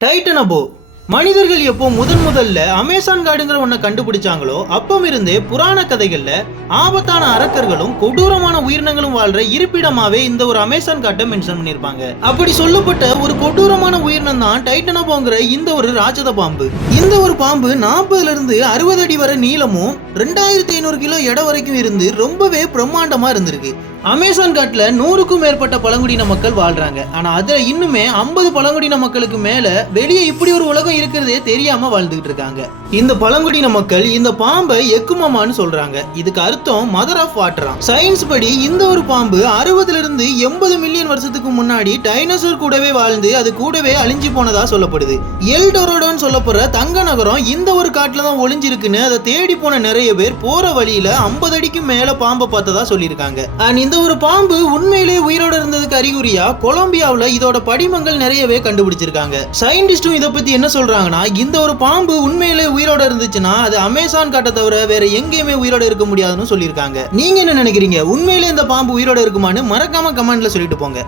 டைட்டனபோ மனிதர்கள் எப்போ முதன் முதல்ல அமேசான் காடுங்கிற ஒன்றை கண்டுபிடிச்சாங்களோ அப்பம் இருந்தே புராண கதைகள்ல ஆபத்தான அரக்கர்களும் கொடூரமான உயிரினங்களும் வாழ்ற இருப்பிடமாவே இந்த ஒரு அமேசான் காட்டை மென்ஷன் பண்ணியிருப்பாங்க அப்படி சொல்லப்பட்ட ஒரு கொடூரமான உயிரினம் தான் டைட்டனபோங்கிற இந்த ஒரு ராட்சத பாம்பு. இந்த ஒரு பாம்பு நாற்பதுல இருந்து அறுபது அடி வரை நீளமும் ரெண்டாயிரத்தி ஐநூறு கிலோ எடை வரைக்கும் இருந்து ரொம்பவே பிரம்மாண்டமா இருந்திருக்கு. அமேசான் காட்டில் நூறுக்கும் மேற்பட்ட பழங்குடியின மக்கள் வாழ்றாங்க. ஆனா அதுல இன்னுமே ஐம்பது பழங்குடியின மக்களுக்கு மேல வெளியே இப்படி ஒரு உலகம் இருக்கிறதே தெரியாம வாழ்ந்துகிட்டு இருக்காங்க. இந்த பழங்குடியின மக்கள் இந்த பாம்பை எக்குமாமான்னு சொல்றாங்க. இதுக்கு அர்த்தம் மதர் ஆஃப் வாட்டரா சயின்ஸ் படி இந்த ஒரு பாம்பு அறுபதுல இருந்து எண்பது மில்லியன் வருஷத்துக்கு முன்னாடி டைனோசர் கூடவே வாழ்ந்து அது கூடவே அழிஞ்சு போனதா சொல்லப்படுது. எல்டோரோடோன்னு சொல்லப்படுற தங்க நகரம் இந்த ஒரு காட்டுல தான் ஒளிஞ்சிருக்குன்னு அதை தேடி போன நிறைய பேர் போற வழியில ஐம்பது அடிக்கு மேல பாம்பை பார்த்ததா சொல்லியிருக்காங்க. அண்ட் இந்த ஒரு பாம்பு உண்மையிலேயே உயிரோட இருந்தது இருந்ததுக்கு அறிகுறியா? கொலம்பியாவில் இதோட படிமங்கள் நிறையவே கண்டுபிடிச்சிருக்காங்க. சயின்டிஸ்டும் இதை பத்தி என்ன சொல்றாங்கன்னா இந்த ஒரு பாம்பு உண்மையிலே உயிரோட இருந்துச்சுன்னா அது அமேசான் காட்டை தவிர வேற எங்கேயுமே உயிரோட இருக்க முடியாதுன்னு சொல்லியிருக்காங்க. நீங்க என்ன நினைக்கிறீங்க? உண்மையிலே இந்த பாம்பு உயிரோட இருக்குமான்னு மறக்காம கமெண்ட்ல சொல்லிட்டு போங்க.